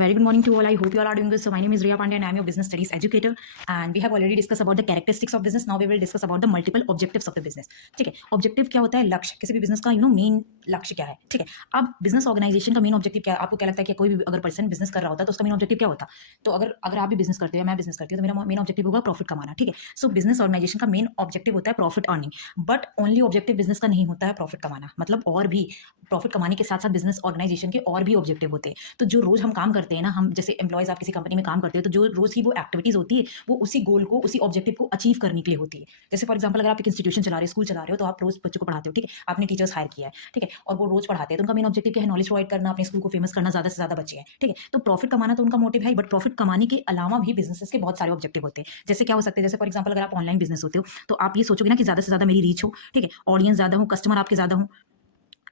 Very good morning to all. I hope you all are doing good. So my name is Riya Pandey and I am your business studies educator. And we have already discussed about the characteristics of business. Now we will discuss about the multiple objectives of the business. ठीक है, objective क्या होता है? लक्ष्य, किसी भी business का main लक्ष्य क्या है? ठीक है, अब बिजनेस ऑर्गेनाइजेशन का मेन ऑब्जेक्टिव क्या है? आपको क्या लगता है कि कोई भी अगर पर्सन बिजनेस कर रहा होता है तो उसका मेन ऑब्जेक्टिव क्या होता? तो अगर अगर आप भी बिजनेस करते हो, मैं बिजनेस करती हूँ, तो मेरा मेन ऑब्जेक्टिव होगा प्रॉफिट कमाना। ठीक है, सो बिजनेस ऑर्गेनाइजेशन का मेन ऑब्जेक्टिव होता है profit earning, but only objective business का नहीं होता है प्रॉफिट कमाना। मतलब और भी प्रॉफिट कमाने के साथ साथ बिजनेस ऑर्गेनाइजेशन के और भी ऑब्जेक्टिव होते हैं। तो जो रोज हम काम करते हैं ना, हम जैसे एम्प्लॉयज आप किसी कंपनी में काम करते हो, तो जो रोज की वो एक्टिविटीज होती है वो उसी गोल को, उसी ऑब्जेक्टिव को अचीव करने के लिए होती है। जैसे फॉर एग्जाम्पल, अगर आप एक इंस्टीट्यूशन चला रहे हो, स्कूल चला रहे हो, तो आप रोज बच्चों को पढ़ाते हो। ठीक है, आपने टीचर्स हायर किया है, ठीक है, और वो रोज पढ़ाते हैं, तो उनका मेन ऑब्जेक्टिव क्या है? नॉलेज प्रोवाइड करना, अपने स्कूल को फेमस करना, ज्यादा से ज्यादा बच्चे हैं। ठीक है, तो प्रॉफिट कमाना तो उनका मोटिव है, बट प्रॉफिट कमाने के अलावा भी बिजनेसेस के बहुत सारे ऑब्जेक्टिव होते हैं। जैसे क्या हो सकते हैं? जैसे फॉर एग्जाम्पल, अगर आप ऑनलाइन बिजनेस होते हो, तो आप ये सोचोगे ना कि ज्यादा से ज्यादा मेरी रीच हो, ठीक है, ऑडियंस ज्यादा हो, कस्टमर आपके ज्यादा हो।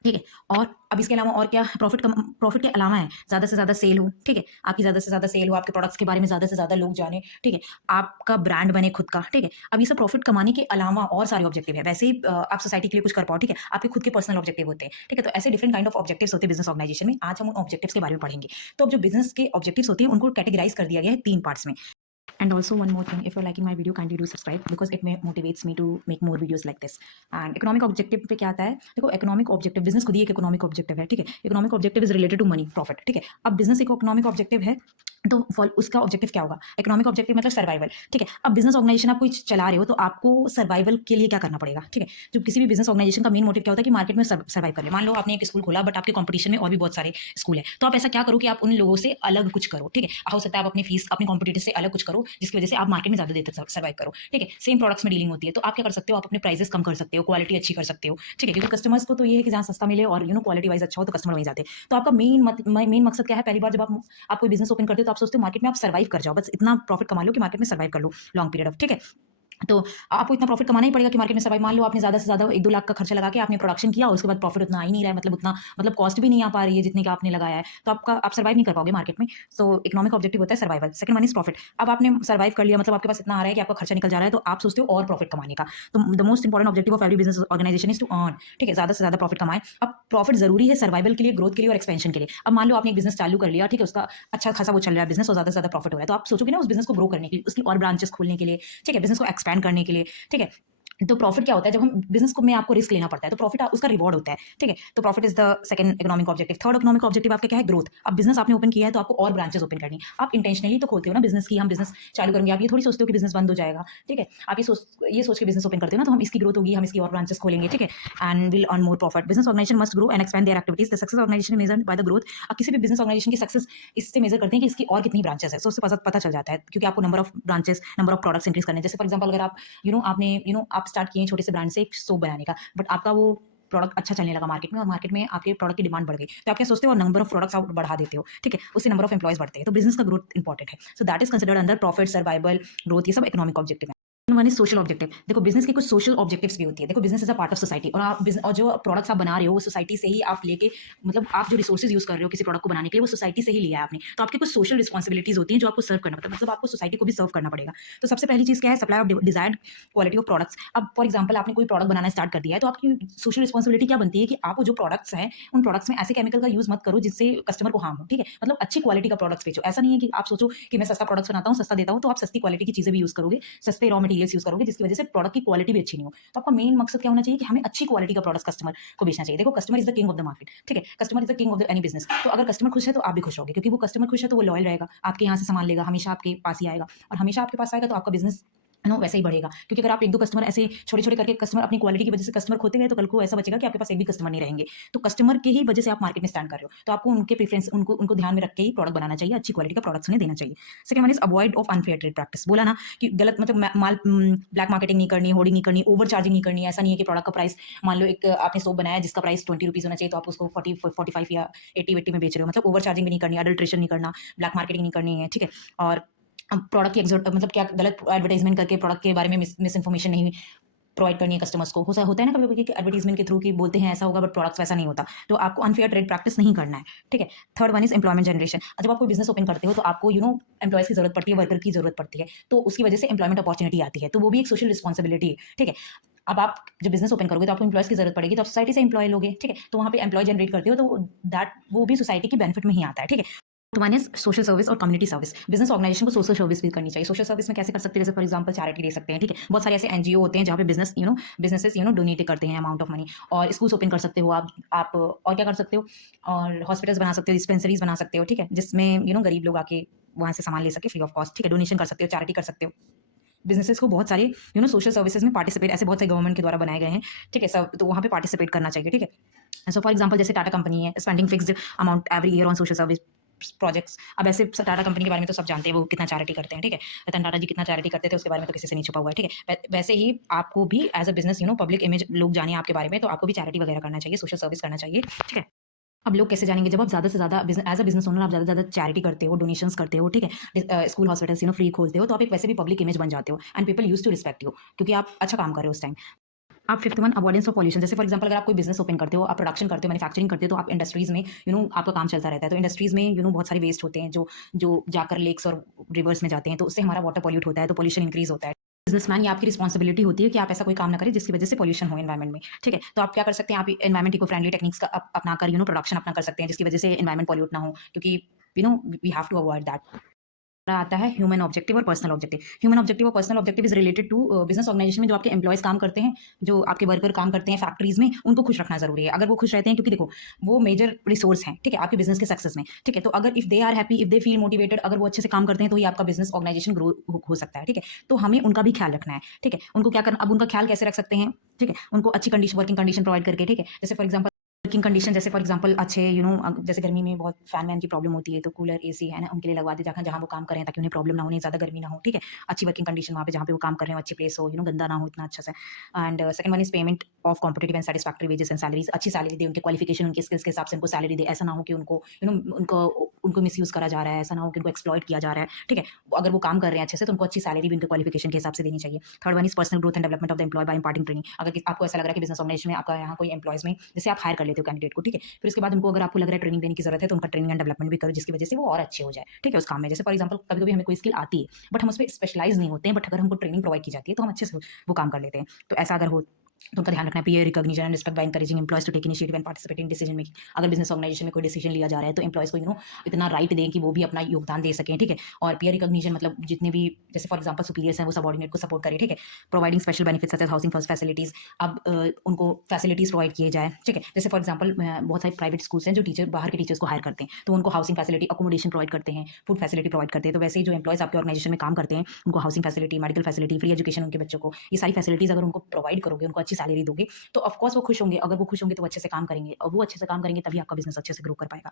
ठीक है, और अब इसके अलावा और क्या प्रॉफिट के अलावा है? ज्यादा से ज्यादा सेल हो, ठीक है, आपकी ज्यादा से ज्यादा सेल हो, आपके प्रोडक्ट्स के बारे में ज्यादा से ज्यादा लोग जाने, ठीक है, आपका ब्रांड बने खुद का। ठीक है, अब ये सब प्रॉफिट कमाने के अलावा और सारे ऑब्जेक्टिव है। वैसे ही आप सोसाइटी के लिए कुछ कर पाओ। ठीक है, आपके खुद के पर्सनल ऑब्जेक्टिव होते हैं। ठीक है, तो ऐसे डिफरेंट काइंड ऑफ ऑब्जेक्टिव्स होते हैं बिजनेस ऑर्गेनाइजेशन में। आज हम उन ऑब्जेक्टिव्स के बारे में पढ़ेंगे। तो अब जो बिजनेस के ऑब्जेक्टिव्स होते हैं उनको कैटेगराइज कर दिया गया है 3 पार्ट्स में। And also one more thing, if you're liking my video, kindly do subscribe because it motivates me to make more videos like this. And economic objective पे क्या आता है? देखो, economic objective बिजनेस खुद ही एक economic objective है। ठीक है, economic objective is related to money, profit। ठीक है, अब बिजनेस एक economic objective है, तो उसका ऑब्जेक्टिव क्या होगा? इकोनॉमिक ऑब्जेक्टिव मतलब सर्वाइवल। ठीक है, अब बिजनेस ऑर्गेनाइजेशन आप कोई चला रहे हो, तो आपको सर्वाइवल के लिए क्या करना पड़ेगा? ठीक है, जो किसी भी बिजनेस ऑर्गेनाइजेशन का मेन मोटिव क्या होता है कि मार्केट में सर्वाइव कर ले। मान लो आपने एक स्कूल खोला, बट आपके कंपटीशन में और भी बहुत सारे स्कूल है, तो आप ऐसा क्या करो कि आप उन लोगों से अलग कुछ करो। ठीक है, हो सकता है आप अपनी फीस अपने कॉम्पिटिटर से अलग कुछ करो, जिसकी वजह से आप मार्केट में ज्यादा देर तक सर्वाइव करो। ठीक है, सेम प्रोडक्ट्स में डीलिंग होती है, तो आप क्या कर सकते हो? आप अपने प्राइसेस कम कर सकते हो, क्वालिटी अच्छी कर सकते हो। ठीक है, क्योंकि कस्टमर्स को तो ये है कि जहाँ सस्ता मिले और क्वालिटी वाइज अच्छा हो, तो कस्टमर वहीं जाते हैं। तो आपका मेन मकसद क्या है? पहली बार जब आप कोई बिजनेस ओपन करते हो, तो आप सोचते हो मार्केट में आप सर्वाइव कर जाओ, बस इतना प्रॉफिट कमा लो कि मार्केट में सर्वाइव कर लो लॉन्ग पीरियड ऑफ। ठीक है, तो आपको इतना प्रॉफिट कमाना ही पड़ेगा कि मार्केट में सर्वाइव। मान लो आपने ज्यादा से ज्यादा 1-2 लाख का खर्चा लगा के आपने प्रोडक्शन किया, उसके बाद प्रॉफिट उतना आ ही नहीं रहा है, मतलब उतना कॉस्ट भी नहीं आ पा रही है जितने का आपने लगाया है, तो आप सर्वाइव नहीं कर पाओगे मार्केट में। सो इकोनॉमिक ऑब्जेक्टिव होता है survival. Second one is profit. अब आपने सर्वाइव कर लिया, मतलब आपके पास इतना आ रहा है कि आपका खर्चा निकल जा रहा है, तो आप सोचते हो और प्रॉफिट कमाने का। तो the most important objective of every business organisation is to earn. ठीक है, ज्यादा से ज्यादा प्रॉफिट कमाए। अब प्रॉफिट जरूरी है सर्वाइवल के लिए, ग्रोथ के लिए और एक्सपेंशन के लिए। अब मान लो आपने एक बिजनेस चालू कर लिया, ठीक है, उसका अच्छा खासा वो चल रहा है बिजनेस और ज्यादा से ज्यादा प्रॉफिट हो रहा है, तो आप सोचोगे ना उस बिजनेस को ग्रो करने के लिए, उसकी और ब्रांचेस खोलने के लिए, ठीक है, बिजनेस को एक्सपैंड करने के लिए। ठीक है, तो प्रॉफिट क्या होता है? जब हम बिजनेस को में आपको रिस्क लेना पड़ता है, तो प्रॉफिट उसका रिवॉर्ड होता है। ठीक है, तो profit is the second economic objective. Third economic objective आपका क्या है? ग्रोथ। अब बिजनेस आपने ओपन किया है, तो आपको और ब्रांचेस ओपन करनी है। आप इंटेंशनली तो खोलते हो ना बिजनेस की, हम बिजनेस चालू करेंगे, आप ये थोड़ी सोचते हो कि बिजनेस बंद हो जाएगा। ठीक है, आप ये सोच के बिजनेस ओपन करते हो ना, तो हम इसकी ग्रोथ होगी, हम इसकी और ब्रांचेस खोलेंगे। ठीक है, and will earn more profit. Business organisation must grow and expand their activities. The success organisation measured by the growth. अब किसी भी बिजनेस ऑर्गेनाइजेशन की सक्सेस इससे मेजर करते हैं कि इसकी और कितनी ब्रांचेस है, सो उससे पता चल जाता है, क्योंकि आपको number of branches, number of products increase करने। जैसे फॉर एग्जाम्पल, अगर आप आपने आप स्टार्ट किए छोटे से ब्रांड से एक सोप बनाने का, बट आपका वो प्रोडक्ट अच्छा चलने लगा मार्केट में, और मार्केट में आपके प्रोडक्ट की डिमांड बढ़ गई, तो आप क्या सोचते हो? नंबर ऑफ प्रोडक्ट्स आप बढ़ा देते हो। ठीक है, उससे नंबर ऑफ एम्प्लॉयज बढ़ते हैं, तो बिजनेस का ग्रोथ इंपॉर्टेंट है। So that is considered under profit, survival, growth, ये सब इकोनॉमिक ऑब्जेक्टिव है। One is social objective. देखो, बिजनेस की कुछ सोशल ऑब्जेक्टिव्स भी होती है। देखो, business is a part of society, और जो प्रोडक्ट्स आप बना रहे हो वो सोसाइटी से ही आप लेके, मतलब आप जो रिसोर्सेज यूज कर रहे हो किसी प्रोडक्ट को बनाने के लिए, वो सोसाइटी से ही लिया है आपने, तो आपकी कुछ सोशल रिस्पॉन्सिबिलिटीज होती हैं जो आपको सर्व करना पड़ता है, मतलब आपको सोसाइटी को भी सर्व करना पड़ेगा। तो सबसे पहली चीज क्या है? Supply of desired quality of products. अब फॉर एग्जाम्पल, आपने कोई प्रोडक्ट बनाना स्टार्ट कर दिया है, तो आपकी सोशल रिस्पॉन्सिबिलिटी क्या बनती है कि आप जो प्रोडक्ट्स हैं उन प्रोडक्ट्स में ऐसे केमिकल का यूज मत करो जिससे कस्टमर को हार्म हो। ठीक है, मतलब अच्छी क्वालिटी का प्रोडक्ट्स बेचो। ऐसा नहीं है कि आप सोचो कि मैं सस्ता प्रोडक्ट्स बनाता हूँ, सस्ता देता हूँ, तो आप सस्ती क्वालिटी की चीजें भी यूज करोगे, सस्ते रॉ मटेरियल्स यूज करोगे, जिसकी वजह से प्रोडक्ट की क्वालिटी भी अच्छी नहीं हो। तो आपका मेन मकसद क्या होना चाहिए कि हमें अच्छी क्वालिटी का प्रोडक्ट कस्टमर को बेचना चाहिए। देखो, customer is the king of the market. ठीक है, customer is the king of the any business. तो अगर कस्टमर खुश है तो आप भी खुश होगे, क्योंकि वो कस्टमर खुश है तो वो लॉयल रहेगा, आपके यहाँ से सामान लेगा, हमेशा आपके पास ही आएगा, और हमेशा आपके पास आएगा तो आपका बिजनेस वैसे ही बढ़ेगा। क्योंकि अगर आप 1-2 कस्टमर ऐसे छोटे-छोटे करके कस्टमर अपनी क्वालिटी की वजह से कस्टमर खोते गए, तो कल को ऐसा बचेगा कि आपके पास एक भी कस्टमर नहीं रहेंगे। तो कस्टमर के ही वजह से आप मार्केट में स्टैंड कर रहे हो, तो आपको उनके प्रेफरेंस उनको ध्यान में रख के ही प्रोडक्ट बनाना चाहिए, अच्छी क्वालिटी का प्रोडक्ट्स उन्हें देना चाहिए। Second one is avoid of unfair trade practice. बोला ना कि गलत, मतलब माल ब्लैक मार्केटिंग नहीं करनी, होर्डिंग नहीं करनी, ओवर चार्जिंग नहीं करनी। ऐसा नहीं है कि प्रोडक्ट का प्राइस, मान लो एक आपने सोप बनाया जिसका प्राइस 20 रुपीज होना चाहिए, तो आप उसको 40-45 या 80-80 में बेच रहे हो। मतलब ओवर चार्जिंग भी नहीं करनी, अडल्ट्रेशन नहीं करना, ब्लैक मार्केटिंग नहीं करनी है। ठीक है, और प्रोडक्ट की मतलब क्या गलत एडवर्टाइजमेंट करके प्रोडक्ट के बारे में मिस इन्फॉर्मेशन नहीं प्रोवाइड करनी है कस्टमर्स को। होता है ना कभी-कभी कि एडवर्टाइजमेंट के थ्रू कि बोलते हैं ऐसा होगा, बट प्रोडक्ट्स वैसा नहीं होता। तो आपको अनफेयर ट्रेड प्रैक्टिस नहीं करना है। ठीक है, third one is employment generation. जब आप कोई बिजनेस ओपन करते हो, तो आपको एम्प्लॉयज की जरूरत पड़ती है, वर्कर की जरूरत पड़ती है, तो उसकी वजह से एम्प्लॉयमेंट अपॉर्चुनिटी आती है, तो वो भी एक सोशल रिस्पॉन्सिबिलिटी है। ठीक है, अब आप जब बिजनेस ओपन करोगे तो आपको एम्प्लॉयज की जरूरत पड़ेगी, तो आप सोसाइटी से एम्प्लॉय लोगे। ठीक है, तो वहाँ पे एम्प्लॉय जनरेट करते हो, तो दैट वो भी सोसाइटी की बेनिफिट में ही आता है। ठीक है, तो वन इज सोशल सर्विस और कम्युनिटी सर्विस। बिजनेस ऑर्गेनाइजेशन को सोशल सर्विस भी करनी चाहिए। सोशल सर्विस में कैसे कर सकते हैं, जैसे फॉर एग्जांपल चैरिटी दे सकते हैं, ठीक है। बहुत सारे ऐसे एनजीओ होते हैं जहाँ पे बिजनेसेस डोनेट करते हैं अमाउंट ऑफ मनी, और स्कूल्स ओपन कर सकते हो आप और क्या कर सकते हो, और हॉस्पिटल्स बना सकते हो, डिस्पेंसरीज बना सकते हो, ठीक है, जिसमें गरीब लोग आके वहाँ से सामान ले सके फ्री ऑफ कॉस्ट, ठीक है। डोनेशन कर सकते हो, चैरिटी कर सकते हो। बिजनेसेस को बहुत सारे सोशल सर्विसेज में पार्टिसिपेट, ऐसे बहुत सारे गवर्नमेंट के द्वारा बनाए गए हैं, ठीक है, सब तो वहाँ पे पार्टिसिपेट करना चाहिए, ठीक है। सो फॉर एग्जांपल जैसे टाटा कंपनी है, spending fixed amount every year on social service projects. अब ऐसे टाटा कंपनी के बारे में तो सब जानते हैं वो कितना चैरिटी करते हैं, ठीक है। रतन टाटा जी कितना चैरिटी करते थे उसके बारे में तो किसी से नहीं छुपा हुआ है, ठीक है। वैसे ही आपको भी as a business public image लोग जाने आपके बारे में, तो आपको भी चैरिटी वगैरह करना चाहिए, सोशल सर्विस करना चाहिए, ठीक है। अब लोग कैसे जानेंगे, जब आप ज़्यादा से ज़्यादा एज अ बिजनेस ओनर आप ज़्यादा से ज़्यादा चैरिटी करते हो, डोनेशंस करते हो, ठीक है, स्कूल हॉस्पिटल्स फ्री खोलते हो, तो आप एक वैसे भी पब्लिक इमेज बन जाते हो and people use to respect you, क्योंकि आप अच्छा काम कर रहे हो उस टाइम। आप fifth one avoidance of pollution. जैसे फॉर एग्जांपल अगर आप कोई बिजनेस ओपन करते हो, आप प्रोडक्शन करते हो, मैन्युफैक्चरिंग करते हो, तो आप इंडस्ट्रीज में आपका काम चलता रहता है, तो इंडस्ट्रीज में बहुत सारे वेस्ट होते हैं जो जो जाकर लेक्स और रिवर्स में जाते हैं, तो उससे हमारा वाटर पॉल्यूट होता है, तो पॉल्यूशन इंक्रीज होता है। बिजनेसमैन, ये आपकी रिस्पॉन्सिबिलिटी होती है कि आप ऐसा कोई काम ना करें जिसकी वजह से पॉल्यूशन हो एनवायरमेंट में, ठीक है। तो आप क्या कर सकते हैं, आप एनवायरमेंट इको फ्रेंडली टेक्निक्स का अपनाकर प्रोडक्शन अपना कर सकते हैं, जिसकी वजह से एनवायरमेंट पॉल्यूट ना हो, क्योंकि we have to avoid that. आता है ह्यूमन ऑब्जेक्टिव और पर्सनल ऑब्जेक्टिव। ह्यूमन ऑब्जेक्टिव और personal objective is related to business organisation में जो आपके एम्प्लॉयज काम करते हैं, जो आपके वर्कर काम करते हैं फैक्ट्रीज में, उनको खुश रखना जरूरी है। अगर वो खुश रहते हैं, क्योंकि देखो वो मेजर रिसोर्स हैं, ठीक है, आपके बिजनेस के सक्सेस में, ठीक है। तो अगर if they are happy, if they feel motivated, अगर वो अच्छे से काम करते हैं, तो ही आपका बिजनेस ऑर्गेनाइजेशन ग्रो हो सकता है, ठीक है। तो हमें उनका भी ख्याल रखना है, ठीक है। उनको क्या करना, अब उनका ख्याल कैसे रख सकते हैं, ठीक है, उनको अच्छी कंडीशन, वर्किंग कंडीशन प्रोवाइड करके, ठीक है। जैसे फॉर एग्जाम्पल वर्किंग कंडीशन, जैसे फॉर एग्जांपल अच्छे जैसे गर्मी में बहुत फैन वैन की प्रॉब्लम होती है, तो कूलर एसी है ना, उनके लिए लगवा दे जहाँ जहाँ वो काम करें, ताकि उन्हें प्रॉब्लम ना हो, उन्हें ज़्यादा गर्मी ना हो, ठीक है। अच्छी वर्किंग कंडीशन वहाँ पे जहाँ पे वो काम कर रहे हो, अच्छी प्लेस हो, गंदा ना हो इतना अच्छा से। And second one is payment of competitive and satisfactory wages and salaries. अच्छी सैलरी दे, उनके क्वालिफिकेशन उनके स्किल्स के हिसाब से उनको सैलरी दे। ऐसा ना हो कि उनको उनको उनको मिसयूज करा जा रहा है, ऐसा ना हो कि उनको एक्सप्लॉइट किया जा रहा है, ठीक है। अगर वो काम कर रहे हैं अच्छे से, तो उनको अच्छी सैलरी भी उनके क्वालिफिकेशन के हिसाब से देनी चाहिए। Third one is personal growth and development of the employee by imparting training. अगर आपको ऐसा लग रहा है कि बिजनेस ऑर्गेनाइजेशन में आपका यहाँ कोई एम्प्लॉयज में, जैसे आप हायर कर लेते हो कैंडिडेट को, ठीक है, फिर उसके बाद उनको अगर आपको लग रहा है ट्रेनिंग देने की जरूरत है, तो उनका ट्रेनिंग एंड डेवलपमेंट भी करो, जिसकी वजह से वो और अच्छे हो जाए, ठीक है, उस काम में। जैसे फॉर एग्जांपल कभी कभी हमें कोई स्किल आती है, बट हम उस पर स्पेशलाइज नहीं होते हैं, बट अगर हमको ट्रेनिंग प्रोवाइड की जाती है, तो हम अच्छे से वो काम कर लेते हैं। तो ऐसा अगर हो, तो उनका ध्यान रखना है। Peer recognition and respect by encouraging employees to take initiative and participate in decision making. अगर बिजनेस ऑर्गेनाइजेशन में कोई डिसीजन लिया जा रहा है, तो एम्प्लॉयज को इतना राइट दें कि वो भी अपना योगदान दे सकें, ठीक है। और पीयर रिकॉग्निशन मतलब जितने भी, जैसे फॉर एग्जांपल सुपीरियर्स हैं, वो सबऑर्डिनेट को सपोर्ट करें, ठीक है। Providing special benefits such as housing first facilities. अब उनको फैसिलिटीज प्रोवाइड किए जाए, ठीक है। जैसे फॉर एग्जांपल बहुत सारे प्राइवेट स्कूल्स हैं जो टीचर बाहर के टीचर्स को हायर करते हैं, तो उनको हाउसिंग फैसिलिटी, अकोमोडेशन प्रोवाइड करते हैं, फूड फैसिलिटी प्रोवाइड करते हैं। तो वैसे ही जो एम्प्लॉयज आपके ऑर्गेनाइजेशन में काम करते हैं, उनको housing facility, medical facility, free education उनके बच्चों को, ये सारी फैसिलिटीज अगर उनको प्रोवाइड करोगे, उनको अच्छी सैलरी दोगे, तो ऑफकोर्स वो खुश होंगे। अगर वो खुश होंगे तो वो अच्छे से काम करेंगे, और वो अच्छे से काम करेंगे तभी आपका बिजनेस अच्छे से ग्रो कर पाएगा।